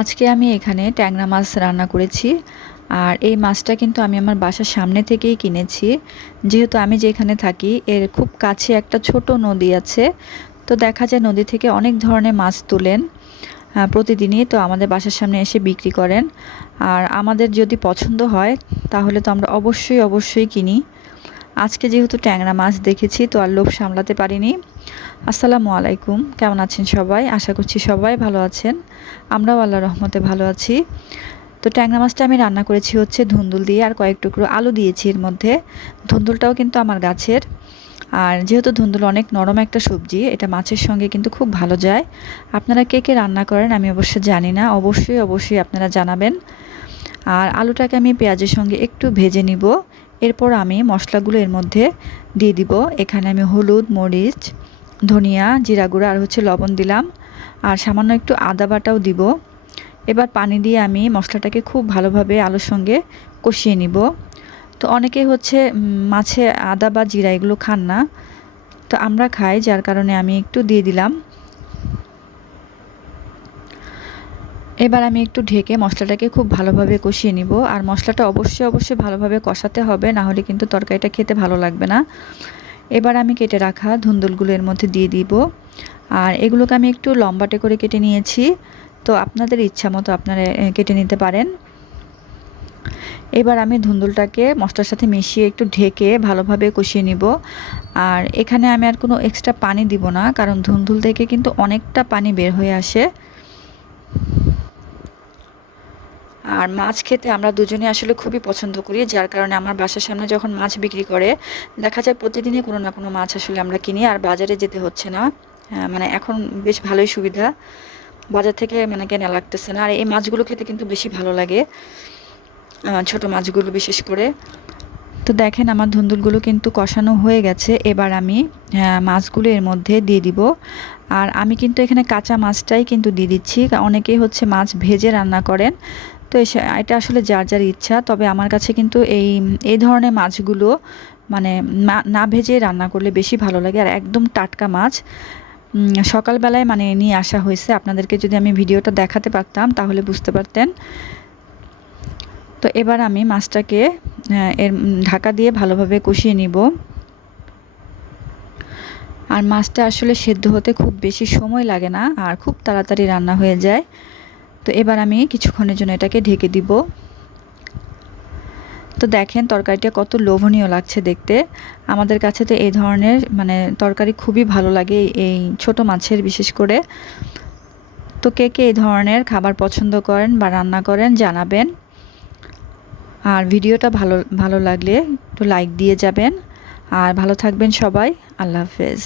আজকে আমি এখানে ট্যাংরা মাছ রান্না করেছি। আর এই মাছটা কিন্তু আমি আমার বাসার সামনে থেকেই কিনেছি। যেহেতু আমি যেখানে থাকি এর খুব কাছে একটা ছোট নদী আছে। তো দেখা যায় নদী থেকে অনেক ধরনের মাছ তুলেন প্রতিদিনই, তো আমাদের বাসার সামনে এসে বিক্রি করেন। আর আমাদের যদি পছন্দ হয় তাহলে তো আমরা অবশ্যই কিনি। আজকে যেহেতু ট্যাংরা মাছ দেখেছি তো আর লোভ সামলাতে পারিনি। আসসালামু আলাইকুম, কেমন আছেন সবাই? আশা করছি সবাই ভালো আছেন। আমরাও আল্লাহর রহমতে ভালো আছি। তো ট্যাংরা মাছটা আমি রান্না করেছি হচ্ছে ধুন্দুল দিয়ে, আর কয়েক টুকরো আলু দিয়েছি এর মধ্যে। ধুন্দুলটাও কিন্তু আমার গাছের। আর যেহেতু ধুন্দুল অনেক নরম একটা সবজি, এটা মাছের সঙ্গে কিন্তু খুব ভালো যায়। আপনারা কে কে রান্না করেন আমি অবশ্য জানি না, অবশ্যই আপনারা জানাবেন। আর আলুটাকে আমি পেঁয়াজের সঙ্গে একটু ভেজে নিব। এরপর আমি মশলাগুলো এর মধ্যে দিয়ে দিব। এখানে আমি হলুদ, মরিচ, ধনিয়া, জিরা গুঁড়া আর হচ্ছে লবণ দিলাম। আর সামান্য একটু আদা বাটাও দিব। এবার পানি দিয়ে আমি মশলাটাকে খুব ভালোভাবে আলুর সঙ্গে কষিয়ে নিব। তো অনেকে হচ্ছে মাছে আদা বা জিরা এগুলো খান না, তো আমরা খাই, যার কারণে আমি একটু দিয়ে দিলাম। এবার আমি একটু ঢেকে মশলাটাকে খুব ভালোভাবে কষিয়ে নিব। আর মশলাটা অবশ্যই ভালোভাবে কষাতে হবে, না হলে কিন্তু তরকারিটা খেতে ভালো লাগবে না। এবার আমি কেটে রাখা ধুন্দুলগুলো এর মধ্যে দিয়ে দিব। আর এগুলোকে আমি একটু লম্বাটে করে কেটে নিয়েছি। তো আপনাদের ইচ্ছা মতো আপনারা কেটে নিতে পারেন। এবার আমি ধুন্দুলটাকে মশলার সাথে মিশিয়ে একটু ঢেকে ভালোভাবে কষিয়ে নিব। আর এখানে আমি আর কোনো এক্সট্রা পানি দিব না, কারণ ধুন্দুল থেকে কিন্তু অনেকটা পানি বের হয়ে আসে। আর মাছ খেতে আমরা দুজনে আসলে খুবই পছন্দ করি, যার কারণে আমার বাসার সামনে যখন মাছ বিক্রি করে দেখা যায় প্রতিদিনই কোনো না কোনো মাছ আসলে আমরা কিনি, আর বাজারে যেতে হচ্ছে না। মানে এখন বেশ ভালোই সুবিধা, বাজার থেকে মানে কেনা লাগতেছে না। আর এই মাছগুলো খেতে কিন্তু বেশি ভালো লাগে, ছোট মাছগুলো বিশেষ করে। তো দেখেন আমার ধুন্দুলগুলো কিন্তু কষানো হয়ে গেছে। এবার আমি মাছগুলো এর মধ্যে দিয়ে দিব। আর আমি কিন্তু এখানে কাঁচা মাছটাই কিন্তু দিয়ে দিচ্ছি। অনেকেই হচ্ছে মাছ ভেজে রান্না করেন, তো এটা আসলে যার যার ইচ্ছা। তবে আমার কাছে কিন্তু এই ধরনের মাছগুলো মানে না ভেজে রান্না করলে বেশি ভালো লাগে। আর একদম টাটকা মাছ সকালবেলায় মানে নিয়ে আসা হয়েছে। আপনাদেরকে যদি আমি ভিডিওটা দেখাতে পারতাম তাহলে বুঝতে পারতেন। তো এবার আমি মাছটাকে এর ঢাকা দিয়ে ভালোভাবে কষিয়ে নিব। আর মাছটা আসলে সেদ্ধ হতে খুব বেশি সময় লাগে না, আর খুব তাড়াতাড়ি রান্না হয়ে যায়। তো এবার আমি কিছুক্ষণের জন্য এটাকে ঢেকে দিব। তো দেখেন তরকারিটা কত লোভনীয় লাগছে দেখতে। আমাদের কাছে তো এই ধরনের মানে তরকারি খুবই ভালো লাগে, এই ছোট মাছের বিশেষ করে। তো কে কে এই ধরনের খাবার পছন্দ করেন বা রান্না করেন জানাবেন। আর ভিডিওটা ভালো ভালো লাগলে একটু লাইক দিয়ে যাবেন। আর ভালো থাকবেন সবাই। আল্লাহ হাফেজ।